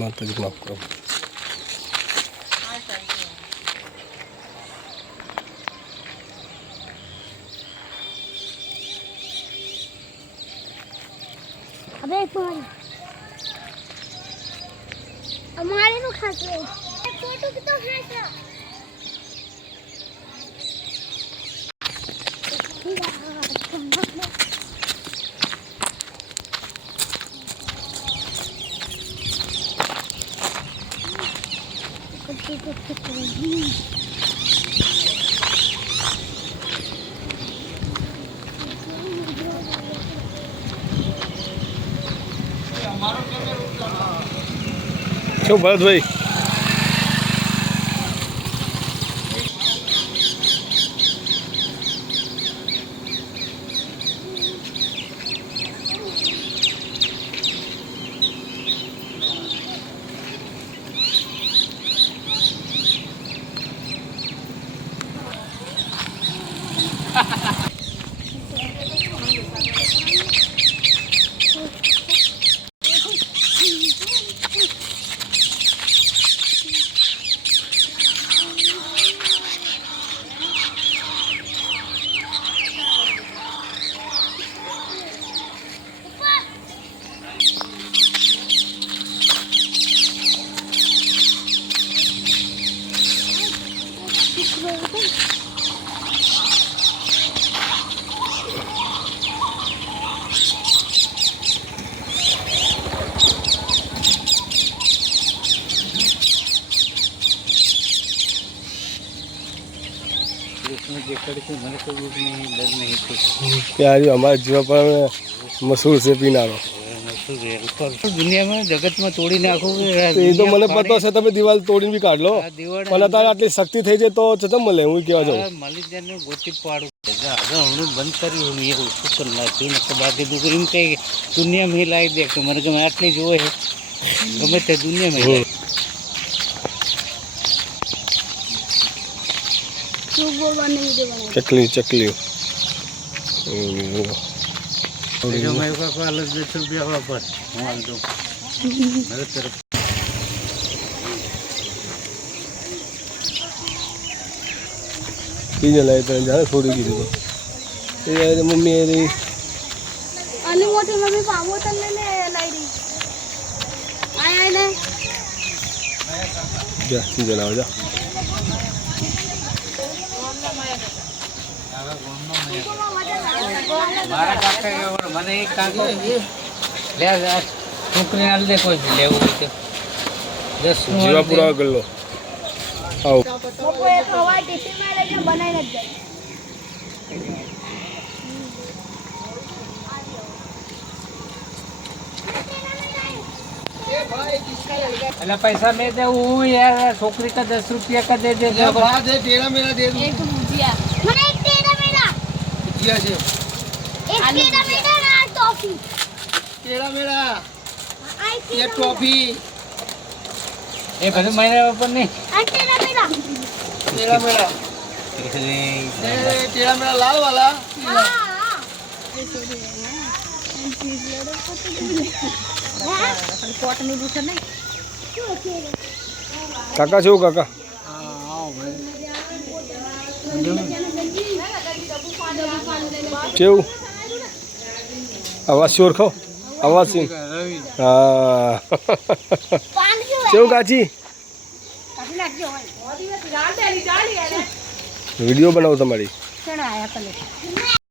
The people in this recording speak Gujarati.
માતાજી માફ કરો. अबे फोन हमारे नु खास है फोटो की तो है क्या क्यों भरत भाई प्यारी हमारे जीवन पर मशहूर से पीनारो दुनिया में जगत में तोड़ी नाखो ये तो મને પતો છે તમે દિવાલ તોડીને બી કાઢ લો પણ તારે આટલી શક્તિ થઈ જાય તો ચતમ મળે હું કેવા જાઉં મળી જાય ગોતી પાડું હમણાં બંધ કર્યું હું એવું શું કરી નાખ્યું ને બાકી દુઃખ એમ કહે દુનિયામાં લાવી દે કે મને ગમે આટલી જ હોય ગમે તે દુનિયામાં ચકલી ચકલી जो मैं का अलग 10 रुपया वापर હું આલ દઉં મારે તરફ પીને લાય તો જાણે થોડી ગીરી તો એ યાર મમ્મી એ રી અને મોટી મમ્મી પાવો તને ને લઈ રહી આય ને જા સીધે લાવ જા મારા કાકા મને એક કાગળ લે છોકરી આલ દે કોઈ લેવું હોય તો 10 જીવા પૂરા કરી લો આવો બપોરે ખવાય ટિફિન માં લઈને બનાવીને જ જાય अला पैसा मैं दे हूँ यार छोकरी का 10 रुपया का दे दे दे तेरा मेरा दे दूं एक भुजिया મને એક તેરા મેરા भुजिया से એક તેરા મેરા ના ટોફી तेरा मेरा આઈ ये टॉफी ये भले महीने पर नहीं આ તેરા મેરા तेरा मेरा तेरा मेरा लाल वाला હા એ સોરી ના પોટ ની દુખે નહીં કાકા છો કાકા કેવું આવાજ શોર ખાઓ આવાજ સિંહ હા કેવું કાચી વિડીયો બનાવો તમારી આયા